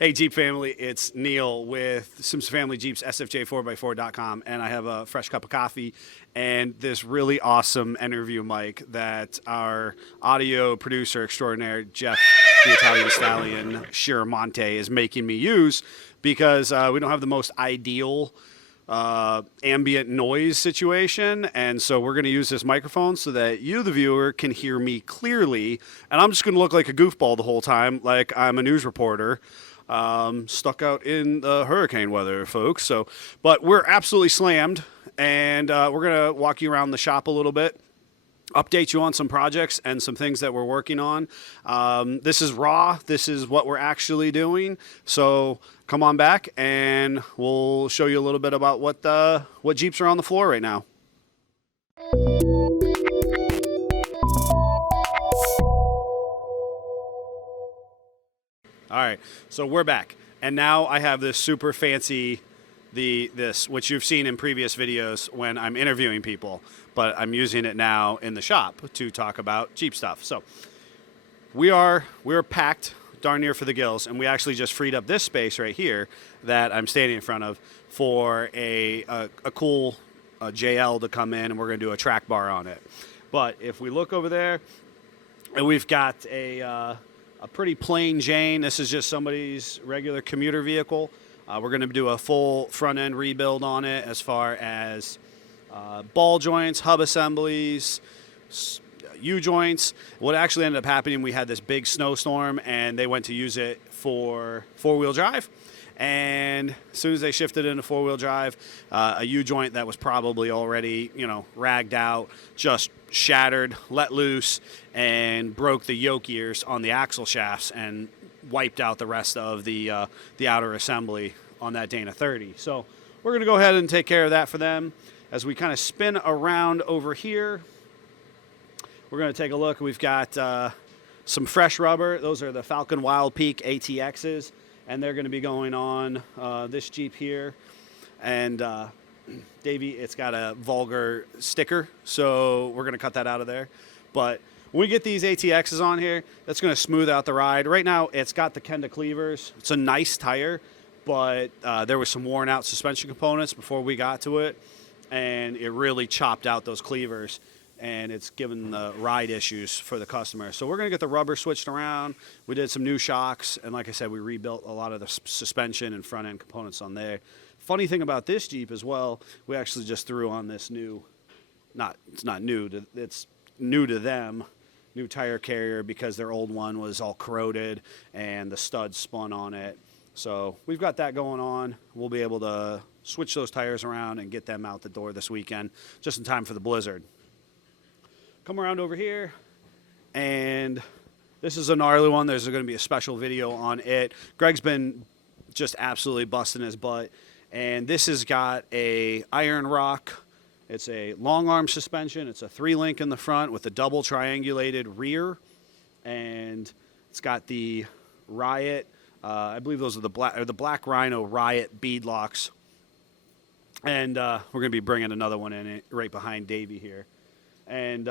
Hey Jeep family, it's Neil with Sims Family Jeeps, SFJ4x4.com, and I have a fresh cup of coffee and this really awesome interview mic that our audio producer extraordinaire, Jeff, the Italian Stallion, Shiramonte, is making me use because we don't have the most ideal ambient noise situation, and so we're going to use this microphone so that you, the viewer, can hear me clearly, and I'm just going to look like a goofball the whole time, like I'm a news reporter stuck out in the hurricane weather, folks. But we're absolutely slammed, and we're going to walk you around the shop a little bit, update you on some projects and some things that we're working on. This is raw. This is what we're actually doing. So come on back, and we'll show you a little bit about what Jeeps are on the floor right now. All right, so we're back, and now I have this super fancy, this which you've seen in previous videos when I'm interviewing people, but I'm using it now in the shop to talk about Jeep stuff. So we're packed darn near for the gills, and we actually just freed up this space right here that I'm standing in front of for a cool JL to come in, and we're going to do a track bar on it. But if we look over there, and we've got a pretty plain Jane. This is just somebody's regular commuter vehicle. We're going to do a full front end rebuild on it as far as ball joints, hub assemblies, U-joints. What actually ended up happening, we had this big snowstorm and they went to use it for four-wheel drive. And as soon as they shifted into four-wheel drive, a U-joint that was probably already, ragged out, just shattered, let loose, and broke the yoke gears on the axle shafts and wiped out the rest of the outer assembly on that Dana 30. So we're going to go ahead and take care of that for them. As we kind of spin around over here, we're going to take a look. We've got some fresh rubber. Those are the Falcon Wild Peak ATXs, and they're going to be going on this Jeep here. And Davey, it's got a vulgar sticker, so we're going to cut that out of there. But when we get these ATXs on here, that's going to smooth out the ride. Right now, it's got the Kenda cleavers. It's a nice tire, but there was some worn out suspension components before we got to it, and it really chopped out those cleavers, and it's given the ride issues for the customer. So we're going to get the rubber switched around. We did some new shocks, and like I said, we rebuilt a lot of the suspension and front end components on there. Funny thing about this Jeep as well, we actually just threw on this it's new to them, new tire carrier, because their old one was all corroded and the studs spun on it. So we've got that going on. We'll be able to switch those tires around and get them out the door this weekend, just in time for the blizzard. Come around over here, and this is a gnarly one. There's going to be a special video on it. Greg's been just absolutely busting his butt. And this has got a iron rock. It's a long arm suspension. It's a 3-link in the front with a double triangulated rear. And it's got the Riot, I believe those are the Black Rhino Riot bead locks. And we're going to be bringing another one in right behind Davey here. And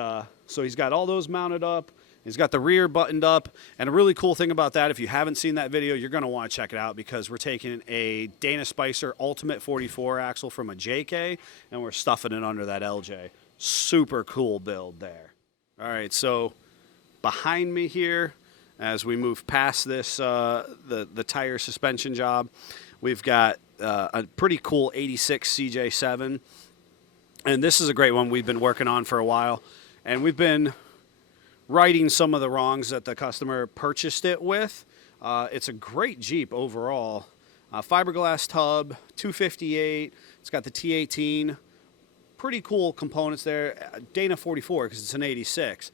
so he's got all those mounted up. He's got the rear buttoned up, and a really cool thing about that, if you haven't seen that video, you're going to want to check it out, because we're taking a Dana Spicer Ultimate 44 axle from a JK, and we're stuffing it under that LJ. Super cool build there. All right, so behind me here, as we move past this, the tire suspension job, we've got a pretty cool 86 CJ7, and this is a great one we've been working on for a while, and we've been righting some of the wrongs that the customer purchased it with. It's a great Jeep overall. Fiberglass tub, 258. It's got the T18. Pretty cool components there. Dana 44, because it's an 86.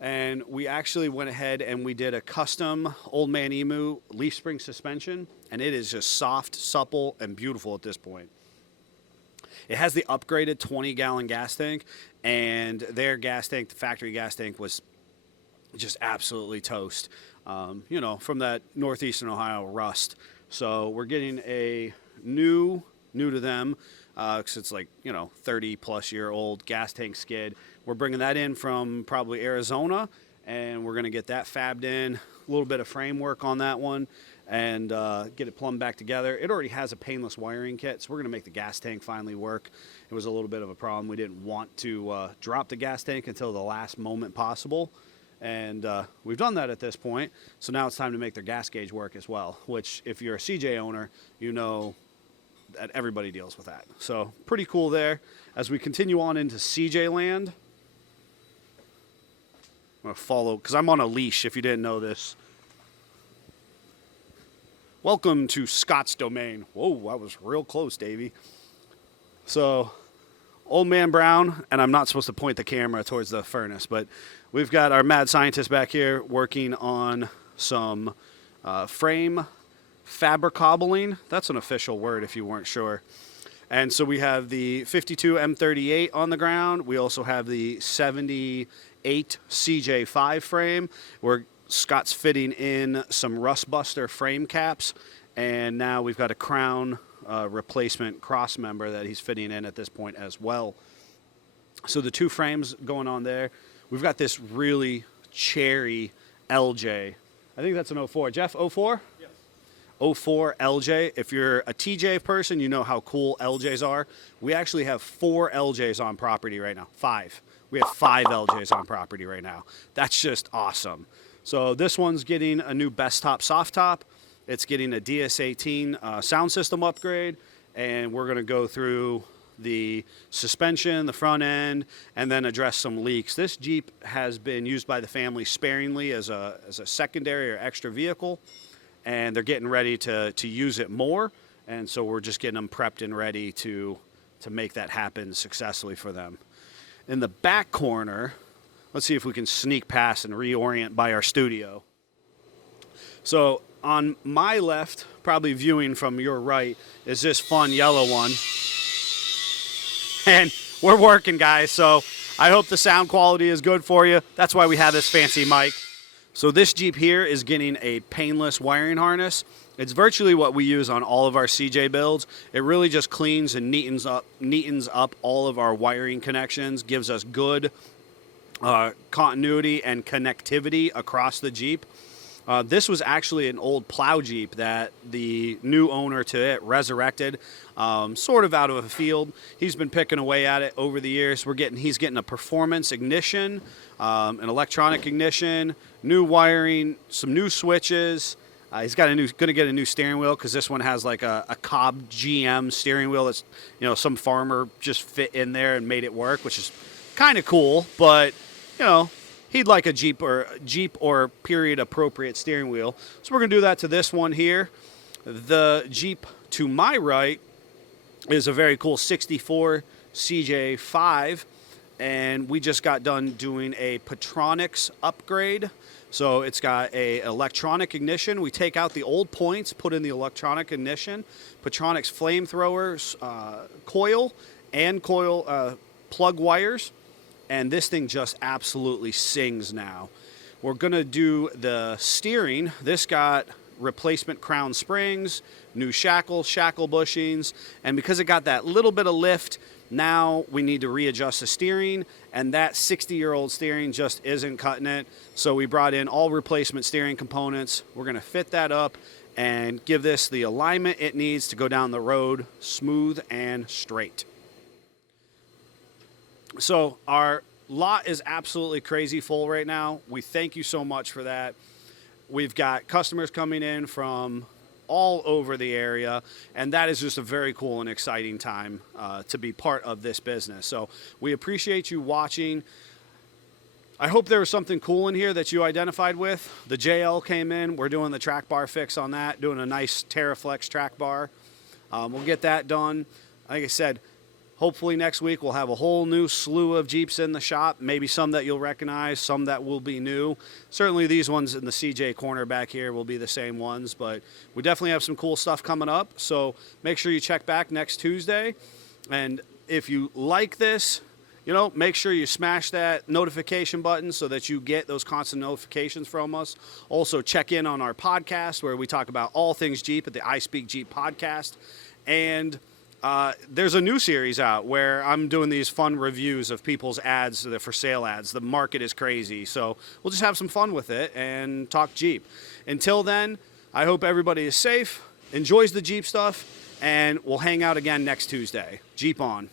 And we actually went ahead and we did a custom Old Man Emu leaf spring suspension, and it is just soft, supple, and beautiful at this point. It has the upgraded 20-gallon gas tank, and their gas tank, the factory gas tank, was just absolutely toast, from that northeastern Ohio rust. So we're getting a new to them, because it's like, 30-plus-year-old gas tank skid. We're bringing that in from probably Arizona, and we're going to get that fabbed in, a little bit of framework on that one, and get it plumbed back together. It already has a painless wiring kit, so we're going to make the gas tank finally work. It was a little bit of a problem. We didn't want to drop the gas tank until the last moment possible, and we've done that at this point. So now it's time to make their gas gauge work as well, which if you're a CJ owner, you know that everybody deals with that. So pretty cool there. As we continue on into CJ land, I'm going to follow, because I'm on a leash if you didn't know this. Welcome to Scott's Domain. Whoa, I was real close, Davey. So, Old Man Brown, and I'm not supposed to point the camera towards the furnace, but we've got our mad scientist back here working on some frame fabricobbling. That's an official word if you weren't sure. And so we have the 52 M38 on the ground. We also have the 78 CJ5 frame, where Scott's fitting in some rustbuster frame caps. And now we've got a crown replacement cross member that he's fitting in at this point as well. So the two frames going on there. We've got this really cherry LJ. I think that's an 04. Jeff, 04? Yes. 04 LJ. If you're a TJ person, you know how cool LJs are. We actually have 4 LJs on property right now. 5. We have 5 LJs on property right now. That's just awesome. So this one's getting a new best top soft top. It's getting a DS18 sound system upgrade, and we're going to go through the suspension, the front end, and then address some leaks. This Jeep has been used by the family sparingly as a secondary or extra vehicle, and they're getting ready to use it more, and so we're just getting them prepped and ready to make that happen successfully for them. In the back corner, let's see if we can sneak past and reorient by our studio. So on my left, probably viewing from your right, is this fun yellow one. And we're working, guys, so I hope the sound quality is good for you. That's why we have this fancy mic. So this Jeep here is getting a painless wiring harness. It's virtually what we use on all of our CJ builds. It really just cleans and neatens up all of our wiring connections, gives us good continuity and connectivity across the Jeep. This was actually an old plow Jeep that the new owner to it resurrected, sort of out of a field. He's been picking away at it over the years. He's getting a performance ignition, an electronic ignition, new wiring, some new switches. He's got going to get a new steering wheel, because this one has like a Cobb GM steering wheel that's, some farmer just fit in there and made it work, which is kind of cool, but he'd like a Jeep or period appropriate steering wheel. So we're going to do that to this one here. The Jeep to my right is a very cool 64 CJ5, and we just got done doing a Patronics upgrade. So it's got a electronic ignition. We take out the old points, put in the electronic ignition, Patronics flamethrowers, coil plug wires. And this thing just absolutely sings now. We're going to do the steering. This got replacement crown springs, new shackle bushings, and because it got that little bit of lift, now we need to readjust the steering, and that 60-year-old steering just isn't cutting it. So we brought in all replacement steering components. We're going to fit that up and give this the alignment it needs to go down the road smooth and straight. So our lot is absolutely crazy full right now. We thank you so much for that. We've got customers coming in from all over the area, and that is just a very cool and exciting time to be part of this business. So we appreciate you watching. I hope there was something cool in here that you identified with. The JL came in. We're doing the track bar fix on that, doing a nice TerraFlex track bar. We'll get that done. Like I said, hopefully next week we'll have a whole new slew of Jeeps in the shop, maybe some that you'll recognize, some that will be new. Certainly these ones in the CJ corner back here will be the same ones, but we definitely have some cool stuff coming up. So make sure you check back next Tuesday. And if you like this, make sure you smash that notification button so that you get those constant notifications from us. Also check in on our podcast where we talk about all things Jeep at the I Speak Jeep podcast. And there's a new series out where I'm doing these fun reviews of people's ads, the for sale ads. The market is crazy, so we'll just have some fun with it and talk Jeep. Until then, I hope everybody is safe, enjoys the Jeep stuff, and we'll hang out again next Tuesday. Jeep on.